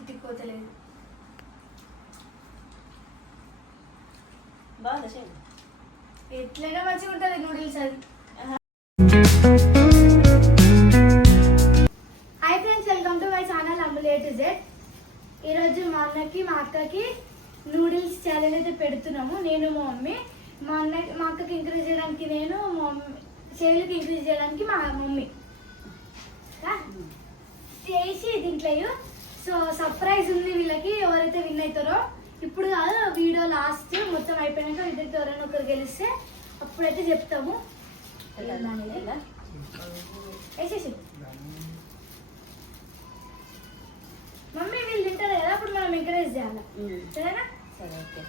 చిట్టిపోతలేదు. బాగుందా షైన్? ఎట్లయినా మంచిగా ఉంటుంది నూడిల్స్ అది. Hi friends, welcome to my channel అంబుల్ A to Z. ఈరోజు మా అన్నకి మా అక్కకి నూడిల్స్ ఛాలెంజ్ అయితే పెడుతున్నాము. నేను మా మమ్మీ, మా అక్కకి ఇంక్రీజ్ చేయడానికి నేను, మా మమ్మీ చెల్లికి ఇంక్రీజ్ చేయడానికి మా మమ్మీ చేసి దీంట్లో. సో సర్ప్రైజ్ ఉంది వీళ్ళకి. ఎవరైతే విన్ అవుతారో ఇప్పుడు కాదు, వీడియో లాస్ట్ మొత్తం అయిపోయినాక ఇద్దరికి ఎవరైనా ఒకరు గెలిస్తే అప్పుడైతే చెప్తాము. వేసేసి మమ్మీ వీళ్ళు తింటారు కదా, అప్పుడు మనం ఎంకరేజ్ చేయాలి. సరేనా? సరే, ఓకే.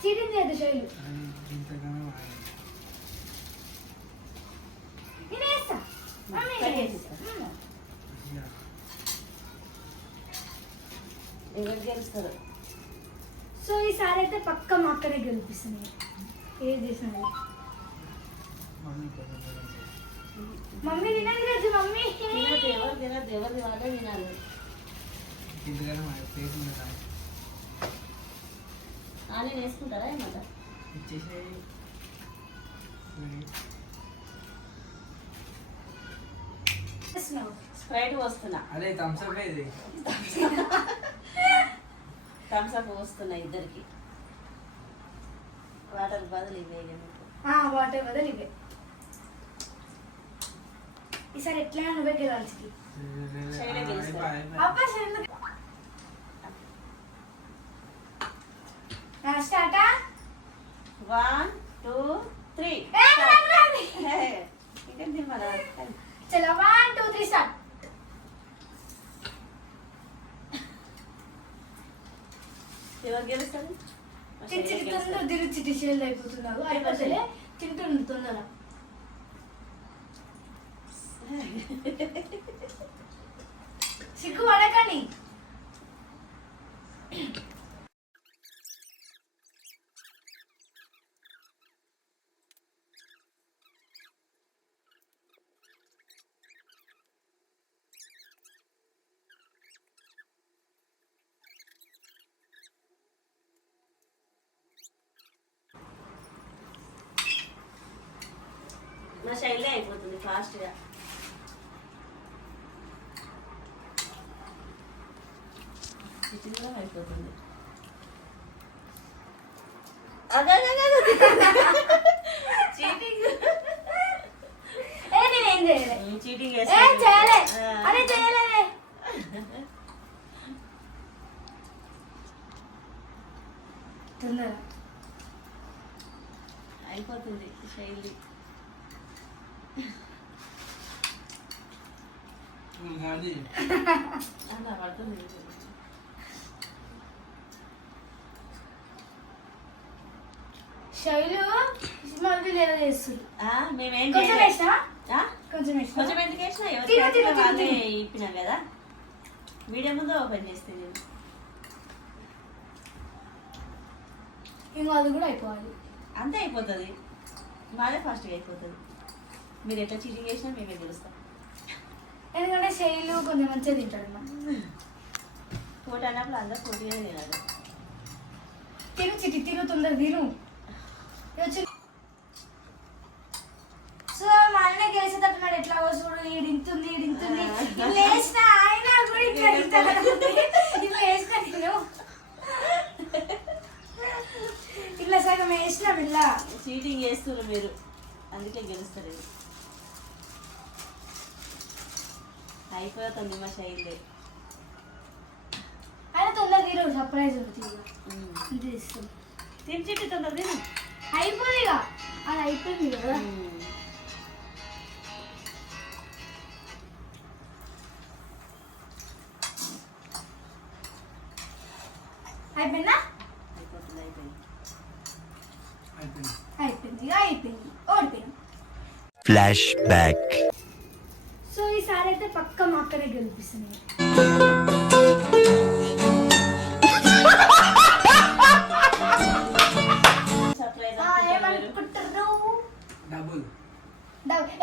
చీటింగ్ చేయదు శైలు. నేను వేస్తా. మమ్మీ ఎవరు గెలుస్తారు? సో ఈసారి అయితే పక్క మా అక్కనే గెలిపిస్తుంది. ఏది చేసిన మమ్మీ తినాలి రోజు. మమ్మీ ఎవరు తినద్దు, ఎవరిది వాళ్ళే తినాలి. నేను వేసుకుంటారా ఏమన్నా? స్ప్రైట్ పోస్తున్నా. అదే థమ్స్అప్ ఇది. థమ్స్అప్ పోస్తున్నా ఇద్దరికి. వాటర్ బదులు ఇవే. వాటర్ బదులు ఇవే. ఈసారి ఎట్లయినా నువ్వే గెలాల్సి. స్టార్ట్. 1 2 3. చలో 1 2 3 స్టార్ట్. ఎవరు గెలుస్తారు? తొందర తిరిగి డిషేల్ అయిపోతున్నారు. అయిపోతలే, తింటుంది తొందర. సిగ్గు పడకండి. మా శైలే అయిపోతుంది ఫాస్ట్గా. అయిపోతుంది. చీటింగ్. నేనేం చేయలే. చీటింగ్ చేయలే. అరే చేయలే. తొందర అయిపోతుంది శైలి. అలా పడుతుంది. శైలు మళ్ళీ లేదా చేస్తుంది. మేమేం కొంచెం వేసినా, కొంచెం ఎందుకు వేసినా వాళ్ళే ఇప్పినాం కదా. వీడియో ముందు ఓపెన్ చేస్తే నేను ఇంకా అది కూడా అయిపోవాలి. అంతే అయిపోతుంది. మాదే ఫాస్ట్గా అయిపోతుంది. మీరు ఎట్లా చీటింగ్ చేసినా మేమే గెలుస్తాం. ఎందుకంటే శైలు కొంచెం మంచిగా తింటాడు. పోటీ అన్నప్పుడు అందరూ పోటీగా తినాలి. తిను తొందర తిను. సో మా అన్న గెలిచేటట్టున్నాడు. ఎట్లా చూడు, ఈడింతుంది లేచిన ఆయన కూడా ఇట్లా వేసిన నేను ఇట్లా సగం వేసినాం. ఇలా చీటింగ్ చేస్తున్నారు మీరు, అందుకే గెలుస్తారు. అయిపోతుంది మా శైలి. ఆయన తొందర తిను, సర్ప్రైజ్ ఉంటుంది. తిని చిట్టి తొందర తిను. అయిపోయి అది అయిపోయింది కదా. అయిపోయిందా? అయిపోయింది. ఓడిపోయింది. Flash back. సో ఈసారి అయితే పక్క మా అక్కనే గెలిపిస్తుంది. డబుల్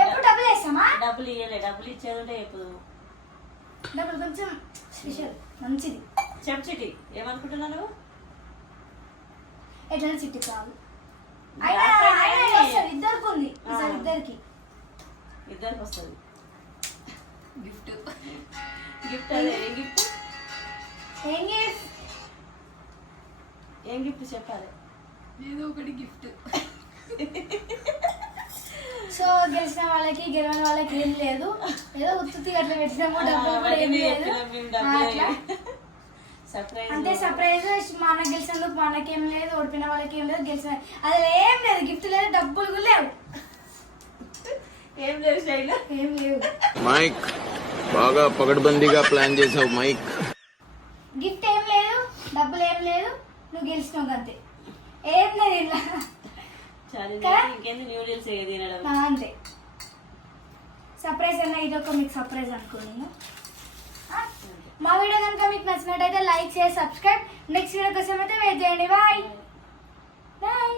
ఎప్పుడు డబ్బులు వేస్తామా? డబ్బులు ఇవ్వలే, డబ్బులు ఇచ్చేది ఉంటే ఎప్పుడు డబ్బులు కొంచెం స్పెషల్ మంచిది. చెప్పు చిటి, ఏమనుకుంటున్నావు నువ్వు? ఎట్లా చిట్టి కాదు రాకపోయినా ఇద్దరికి ఉంది, ఈసారి ఇద్దరికి ఇద్దరికి వస్తుంది గిఫ్ట్ గిఫ్ట్. అదే ఏం గిఫ్ట్? ఏం గిఫ్ట్? ఏం గిఫ్ట్ చెప్పాలి? ఏదో ఒకటి గిఫ్ట్. సో గెలిచిన వాళ్ళకి గెలవని వాళ్ళకి ఏం లేదు, ఏదో ఉత్తుతి అట్లా పెట్టినాము, డబ్బులు కూడా ఏం లేదు అట్లా. అంటే సర్ప్రైజ్. మా అన్న గెలిచినందుకు మా అన్నకి ఏం లేదు, ఓడిపోయిన వాళ్ళకి ఏం లేదు, గెలిచిన అది ఏం లేదు, గిఫ్ట్ లేదు, డబ్బులు కూడా లేవు, ఏం లేవు శైలు, ఏం లేవు. మైక్ బాగా పగడ్బందీగా ప్లాన్ చేసావు మైక్. గిఫ్ట్ ఏం లేదు, డబ్బులు ఏం లేదు, నువ్వు గెలిచినావు అంతే, ఏం లేదు ఇలా. ఇంకేంది న్యూడిల్స్ తినడం అంతే. సర్ప్రైజ్ అన్న, ఇది ఒక మీకు సర్ప్రైజ్ అనుకున్నాను. మా వీడియో కనుక మీకు నచ్చినట్టయితే లైక్ చేసి సబ్స్క్రైబ్. నెక్స్ట్ వీడియో కోసం అయితే వెయిట్ చేయండి. Bye bye.